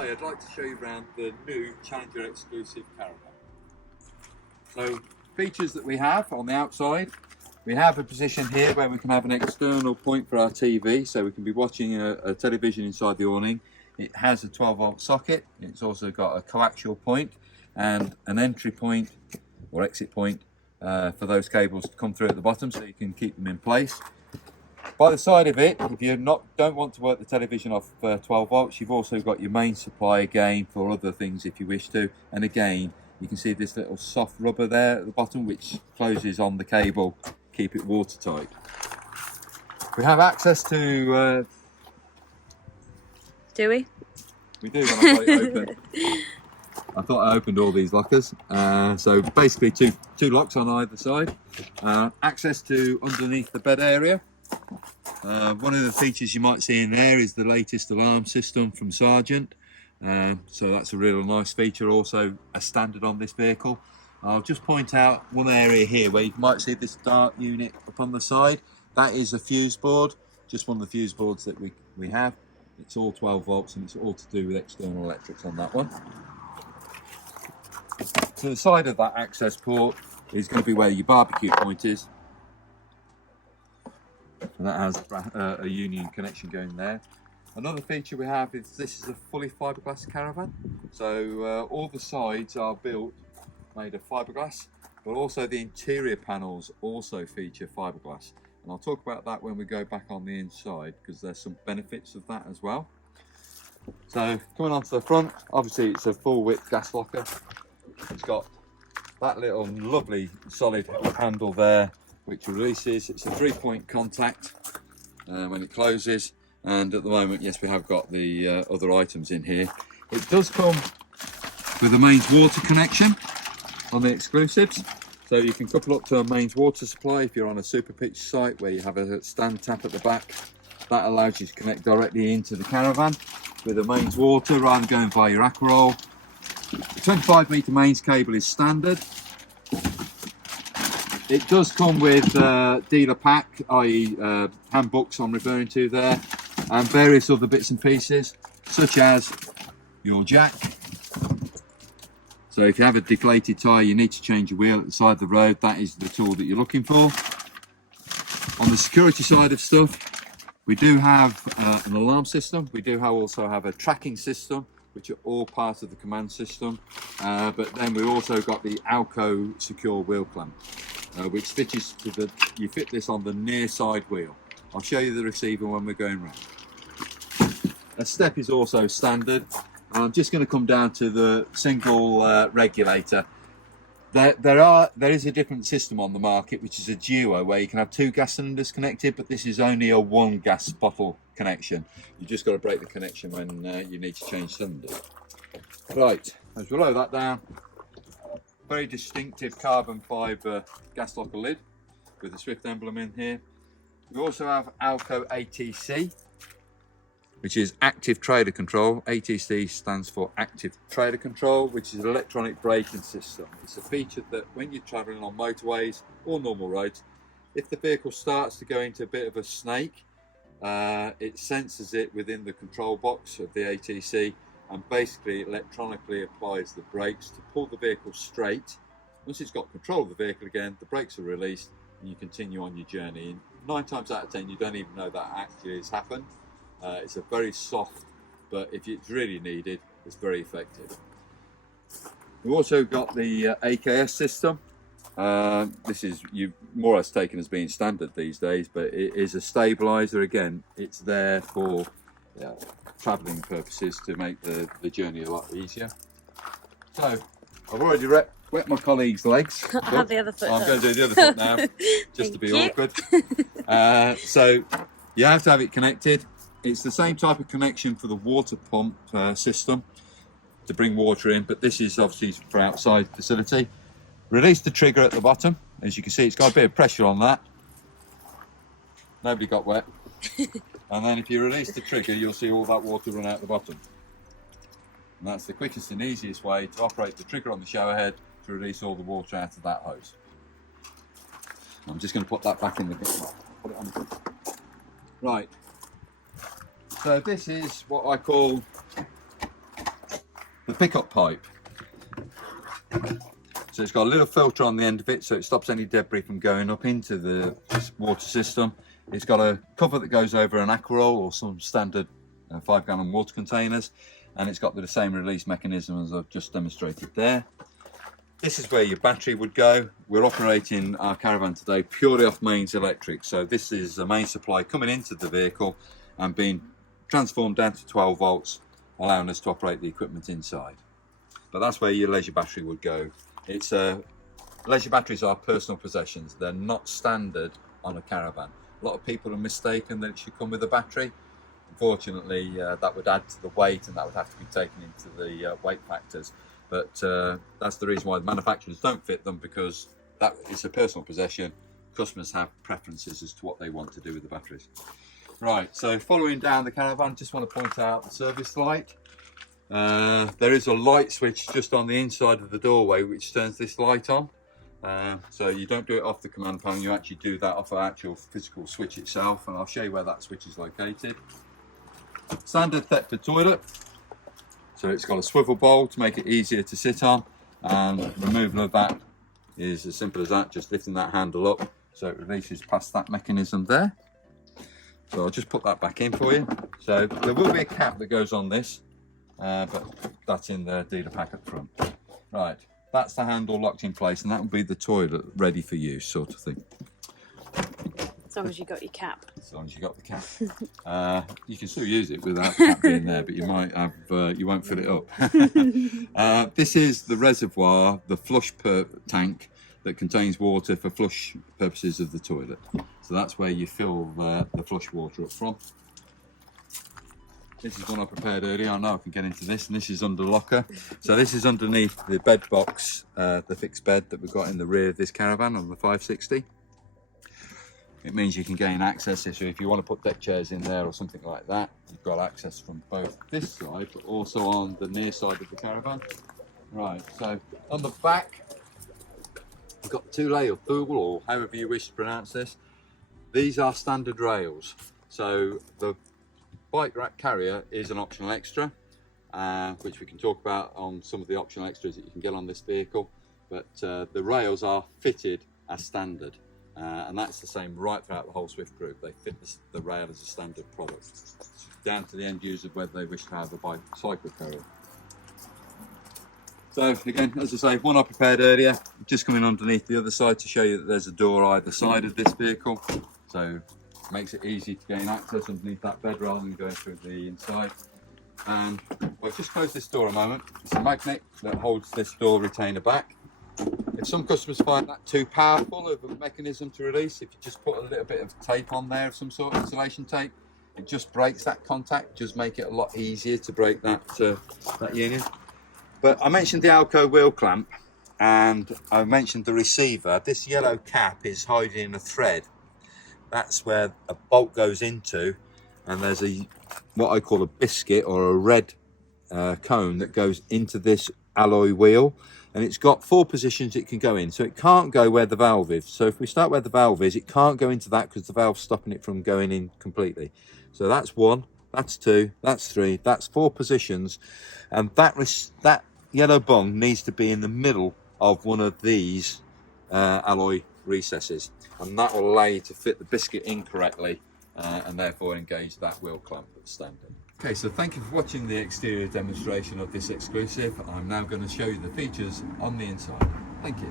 Hi, I'd like to show you around the new Challenger exclusive caravan. So, features that we have on the outside, we have a position here where we can have an external point for our TV, so we can be watching a television inside the awning. It has a 12-volt socket. It's also got a coaxial point and an entry point or exit point for those cables to come through at the bottom, so you can keep them in place. By the side of it, if you don't want to work the television off 12 volts, you've also got your main supply again for other things if you wish to. And again, you can see this little soft rubber there at the bottom which closes on the cable, keep it watertight. We have access to... Do we? We do when I've got it open. I thought I opened all these lockers. So basically two locks on either side. Access to underneath the bed area. One of the features you might see in there is the latest alarm system from Sargent. So that's a real nice feature, also a standard on this vehicle. I'll just point out one area here where you might see this dark unit up on the side. That is a fuse board, just one of the fuse boards that we have. It's all 12 volts and it's all to do with external electrics on that one. To the side of that access port is going to be where your barbecue point is. And that has a union connection going there. Another feature we have is this is a fully fiberglass caravan. So all the sides are built made of fiberglass, but also the interior panels also feature fiberglass. And I'll talk about that when we go back on the inside, because there's some benefits of that as well. So coming onto the front, obviously it's a full width gas locker. It's got that little lovely solid handle there which releases. It's a 3-point contact when it closes, and at the moment, yes, we have got the other items in here. It does come with a mains water connection on the exclusives, so you can couple up to a mains water supply if you're on a super pitch site where you have a stand tap at the back. That allows you to connect directly into the caravan with a mains water rather than going via your aquaroll. The 25 metre mains cable is standard. It does come with dealer pack, i.e. handbooks I'm referring to there, and various other bits and pieces, such as your jack. So if you have a deflated tyre, you need to change your wheel at the side of the road, that is the tool that you're looking for. On the security side of stuff, we do have an alarm system. We do also have a tracking system, which are all part of the command system. But then we've also got the Alco secure wheel clamp. Which stitches to you fit this on the near side wheel. I'll show you the receiver when we're going round. A step is also standard. I'm just going to come down to the single regulator. There is a different system on the market, which is a duo, where you can have 2 gas cylinders connected, but this is only a 1 gas bottle connection. You just got to break the connection when you need to change cylinders. Right, as we lower that down, very distinctive carbon fibre gas locker lid with a Swift emblem in here. We also have Alco ATC, which is active trailer control. ATC stands for active trailer control, which is an electronic braking system. It's a feature that when you're travelling on motorways or normal roads, if the vehicle starts to go into a bit of a snake, it senses it within the control box of the ATC and basically electronically applies the brakes to pull the vehicle straight. Once it's got control of the vehicle again, the brakes are released and you continue on your journey. And 9 times out of 10 you don't even know that actually has happened. It's a very soft, but if it's really needed, it's very effective. We've also got the AKS system. This is more or less taken as being standard these days, but it is a stabiliser. Again, it's there for travelling purposes to make the journey a lot easier. So I've already wet my colleague's legs. I have the other foot. I'm going to do the other foot now, just to be awkward. So you have to have it connected. It's the same type of connection for the water pump system to bring water in, but this is obviously for outside facility. Release the trigger at the bottom. As you can see, it's got a bit of pressure on that. Nobody got wet. And then if you release the trigger, you'll see all that water run out the bottom. And that's the quickest and easiest way to operate the trigger on the shower head to release all the water out of that hose. I'm just going to put that back in the bucket. Put it on the bucket. Right. So this is what I call the pickup pipe. So it's got a little filter on the end of it, so it stops any debris from going up into the water system. It's got a cover that goes over an aquaroll or some standard 5-gallon water containers, and it's got the same release mechanism as I've just demonstrated there. This is where your battery would go. We're operating our caravan today purely off mains electric, so this is a main supply coming into the vehicle and being transformed down to 12 volts, allowing us to operate the equipment inside. But that's where your leisure battery would go. It's leisure batteries are personal possessions. They're not standard on a caravan. A lot of people are mistaken that it should come with a battery. Unfortunately, that would add to the weight, and that would have to be taken into the weight factors. But that's the reason why the manufacturers don't fit them, because that is a personal possession. Customers have preferences as to what they want to do with the batteries. Right, so following down the caravan, just want to point out the service light. There is a light switch just on the inside of the doorway which turns this light on. So you don't do it off the command panel, you actually do that off the actual physical switch itself, and I'll show you where that switch is located. Standard Thetford toilet. So it's got a swivel bowl to make it easier to sit on, and removal of that is as simple as that, just lifting that handle up so it releases past that mechanism there. So I'll just put that back in for you. So there will be a cap that goes on this, but that's in the dealer pack up front. Right, that's the handle locked in place, and that will be the toilet ready for use, sort of thing. As long as you got your cap. As long as you got the cap. You can still use it without the cap being there, but you might have, you won't fill it up. This is the reservoir, the flush tank that contains water for flush purposes of the toilet. So that's where you fill the flush water up from. This is one I prepared earlier. I know I can get into this, and this is under locker. So this is underneath the bed box, the fixed bed that we've got in the rear of this caravan on the 560. It means you can gain access, so if you want to put deck chairs in there or something like that, you've got access from both this side but also on the near side of the caravan. Right, so on the back we've got 2 lay or fool, or however you wish to pronounce this. These are standard rails. So the bike rack carrier is an optional extra, which we can talk about on some of the optional extras that you can get on this vehicle, but the rails are fitted as standard. And that's the same right throughout the whole Swift group. They fit the rail as a standard product, down to the end user whether they wish to have a cycle carrier. So again, as I say, one I prepared earlier, just coming underneath the other side to show you that there's a door either side of this vehicle, so it makes it easy to gain access underneath that bed rather than going through the inside. And I'll just close this door a moment. It's a magnet that holds this door retainer back. If some customers find that too powerful of a mechanism to release, if you just put a little bit of tape on there, of some sort of insulation tape, it just breaks that contact, just make it a lot easier to break that union. But I mentioned the Alco wheel clamp, and I mentioned the receiver. This yellow cap is hiding in a thread. That's where a bolt goes into, and there's what I call a biscuit or a red cone that goes into this alloy wheel, and it's got 4 positions it can go in, so it can't go where the valve is. So if we start where the valve is, it can't go into that because the valve's stopping it from going in completely. So that's 1, that's 2, that's 3, that's 4 positions, and that yellow bung needs to be in the middle of one of these alloy recesses, and that will allow you to fit the biscuit in correctly and therefore engage that wheel clamp that's standard. Okay, so thank you for watching the exterior demonstration of this exclusive. I'm now going to show you the features on the inside. Thank you.